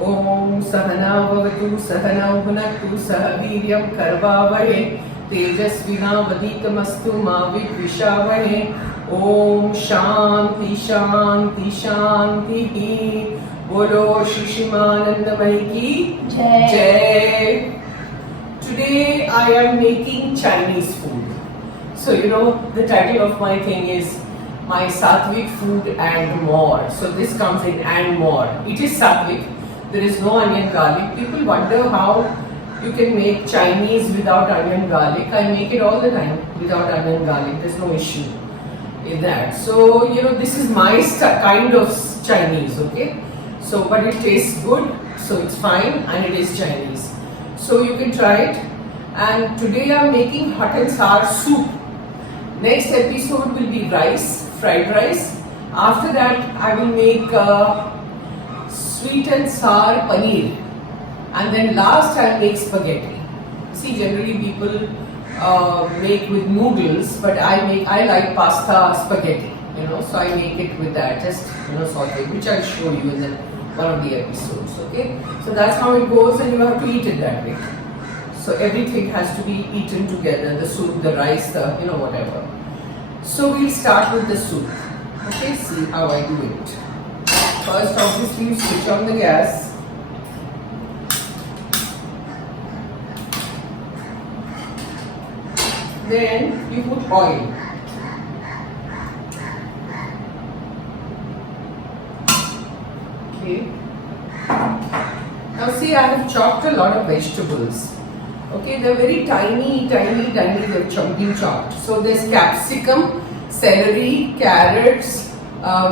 Om Sahana Bhavatu Sahanau Bhunaktu Sahaviryam Karvavahe Tejasvinavaditamastu Ma Vidvishavahe. Om Shanti Shanti Shanti. Bolo Shishimanandamai ki Jai. Today I am making Chinese food. So you know the title of my thing is my Sattvik food and more. So this comes in and more. It is Sattvik. There is no onion garlic. People wonder how you can make Chinese without onion garlic. I make it all the time without onion garlic. There's no issue in that. So you know this is my kind of Chinese, okay? So but it tastes good, so it's fine, and it is Chinese. So you can try it. And today I'm making hot and sour soup. Next episode will be rice, fried rice. After that I will make sweet and sour paneer. And then last I'll make spaghetti. See, generally people make with noodles, but I like pasta spaghetti, you know, so I make it with that, just saute, which I'll show you in one of the episodes, okay? So that's how it goes, and you have to eat it that way. So everything has to be eaten together, the soup, the rice, the whatever. So we'll start with the soup. Okay, see how I do it. First, obviously, you switch on the gas. Then you put oil. Okay. Now see, I have chopped a lot of vegetables. Okay, they're very tiny, they're been chopped. So there's capsicum, celery, carrots,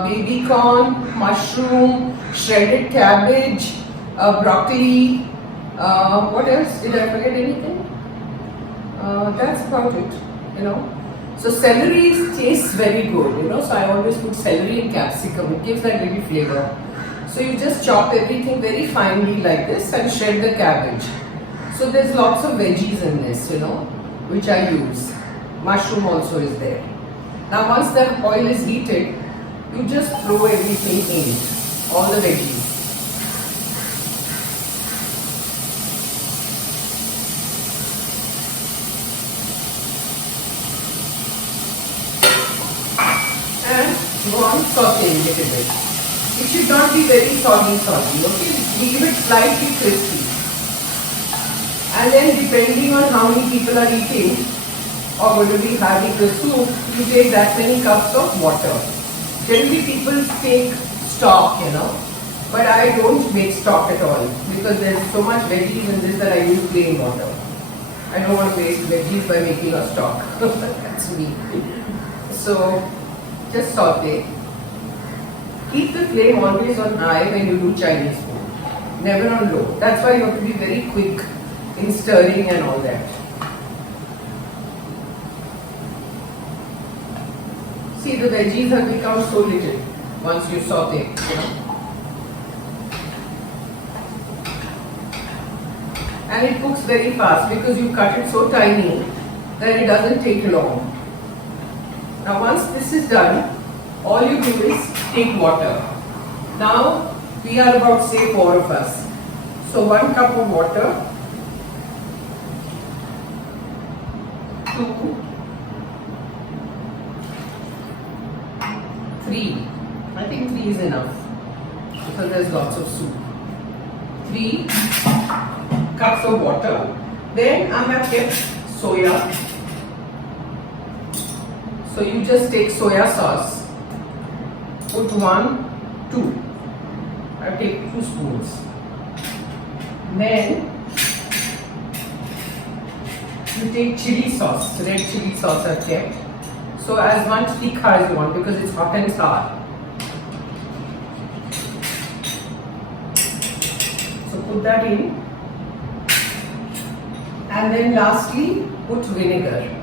baby corn, mushroom, shredded cabbage, broccoli. What else? Did I forget anything? That's about it, So celery tastes very good, So I always put celery and capsicum. It gives that little flavor. So you just chop everything very finely like this and shred the cabbage. So there's lots of veggies in this, which I use. Mushroom also is there. Now once the oil is heated, you just throw everything in, all the veggies. And go on sauteing a little bit. It should not be very soggy, okay? Leave it slightly crispy. And then depending on how many people are eating or going to be having the soup, you take that many cups of water. Generally people take stock, but I don't make stock at all because there's so much veggies in this that I use plain water. I don't want to waste veggies by making a stock. That's me. So just saute. Keep the flame always on high when you do Chinese food, never on low. That's why you have to be very quick in stirring and all that. See, the veggies have become so little once you saute, And it cooks very fast because you cut it so tiny that it doesn't take long. Now once this is done, all you do is take water. Now we are about say 4 of us. So 1 cup of water, 2, 3. I think 3 is enough because there's lots of soup. 3 cups of water. Then I have kept soya. So you just take soya sauce. Put 1, 2. I take 2 spoons. Then you take chilli sauce, red chilli sauce I've kept. So as much tikha as you want because it's hot and sour. So put that in. And then lastly put vinegar.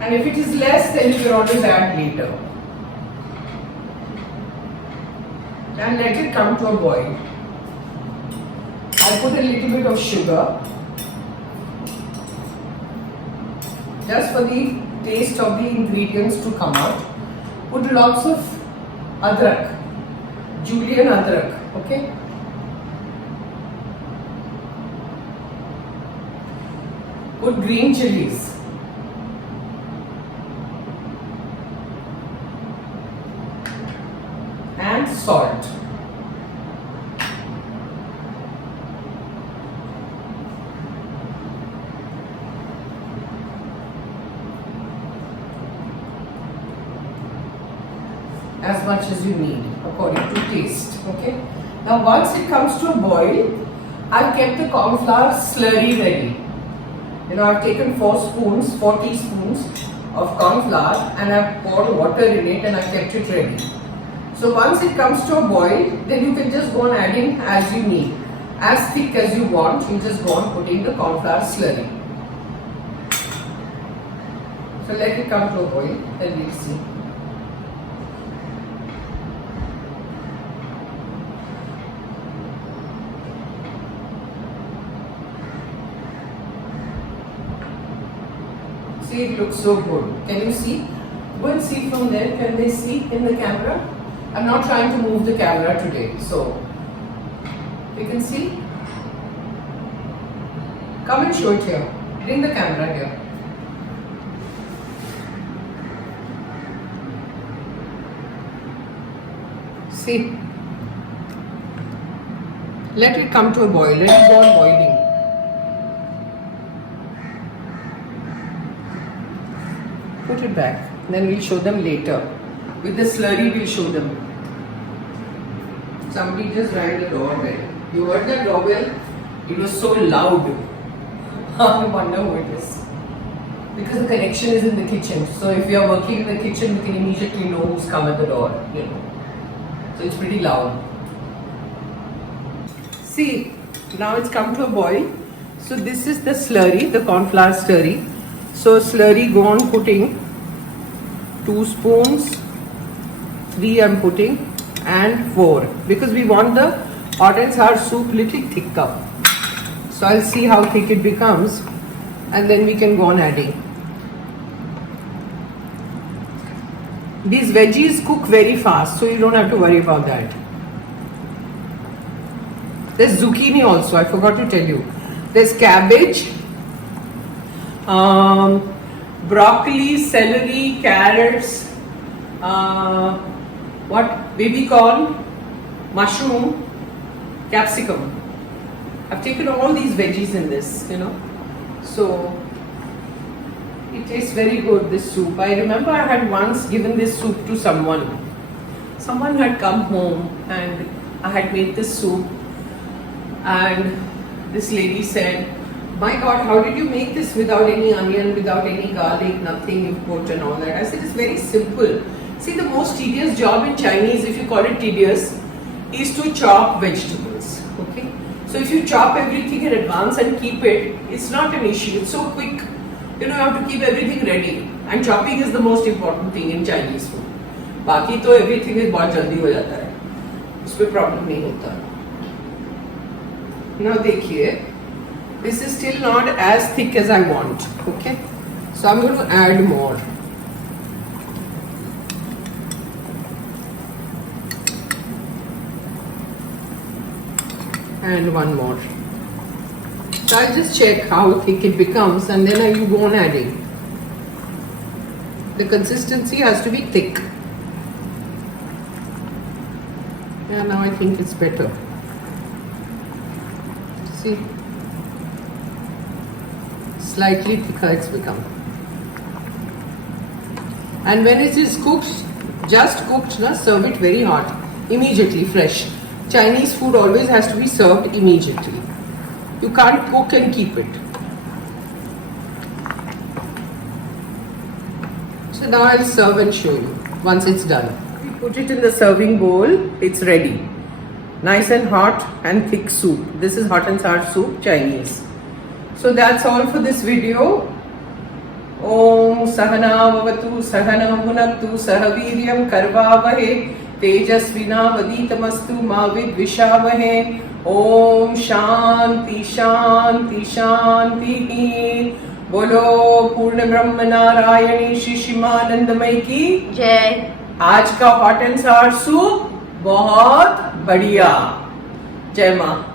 And if it is less, then you can always add later. And let it come to a boil. I put a little bit of sugar just for the taste of the ingredients to come out. Put lots of adrak, julienne adrak. Okay. Put green chillies. And salt. As much as you need according to taste. Okay. Now once it comes to a boil, I've kept the cornflour slurry ready. You know, I've taken 4 teaspoons of cornflour and I've poured water in it and I've kept it ready. So once it comes to a boil, then you can just go on adding as you need. As thick as you want, you just go on putting the cornflour slurry. So let it come to a boil, then we'll see. See, it looks so good. Can you see? Go and see from there. Can they see in the camera? I'm not trying to move the camera today, so you can see. Come and show it here. Bring the camera here. See. Let it come to a boil. Let it go on boiling. Put it back. Then we'll show them later. With the slurry, we'll show them. Somebody just rang the doorbell. You heard the doorbell? It was so loud. I wonder who it is. Because the connection is in the kitchen. So if you are working in the kitchen, you can immediately know who's come at the door. You know. So it's pretty loud. See, now it's come to a boil. So this is the slurry, the cornflour slurry. So slurry, go on putting 2 spoons, 3 I'm putting, and 4, because we want the hot and sour soup little thicker. So I'll see how thick it becomes and then we can go on adding. These veggies cook very fast, so you don't have to worry about that. There's zucchini also, I forgot to tell you. There's cabbage, broccoli, celery, carrots, baby corn, mushroom, capsicum. I've taken all these veggies in this, you know. So it tastes very good, this soup. I remember I had once given this soup to someone. Someone had come home and I had made this soup, and this lady said, "My God, how did you make this without any onion, without any garlic, nothing you put and all that?" I said, "It's very simple. See, the most tedious job in Chinese, if you call it tedious, is to chop vegetables. Okay? So if you chop everything in advance and keep it, it's not an issue. It's so quick. You know, you have to keep everything ready. And chopping is the most important thing in Chinese food. बाकी तो everything is बहुत जल्दी हो जाता है. उसमें problem नहीं होता. Now देखिए, this is still not as thick as I want. Okay? So I'm going to add more. And one more. So I'll just check how thick it becomes and then you go on adding. The consistency has to be thick. Yeah, now I think it's better. See? Slightly thicker it's become. And when it is cooked, just cooked, serve it very hot. Immediately, fresh. Chinese food always has to be served immediately. You can't cook and keep it. So now I'll serve and show you once it's done. We put it in the serving bowl. It's ready. Nice and hot and thick soup. This is hot and sour soup, Chinese. So that's all for this video. Om Sahana Vavatu Sahana Bhunaktu Sahaviryam Karvavahe Tejasvinavaditamastu Mavid Vishavahe. Om Shanti Shanti Shanti. बोलो पूर्ण ब्रह्म नारायणी श्री शिमानंदमय की जय. आज का hot and Sawar soup बहुत बढ़िया। जय माँ।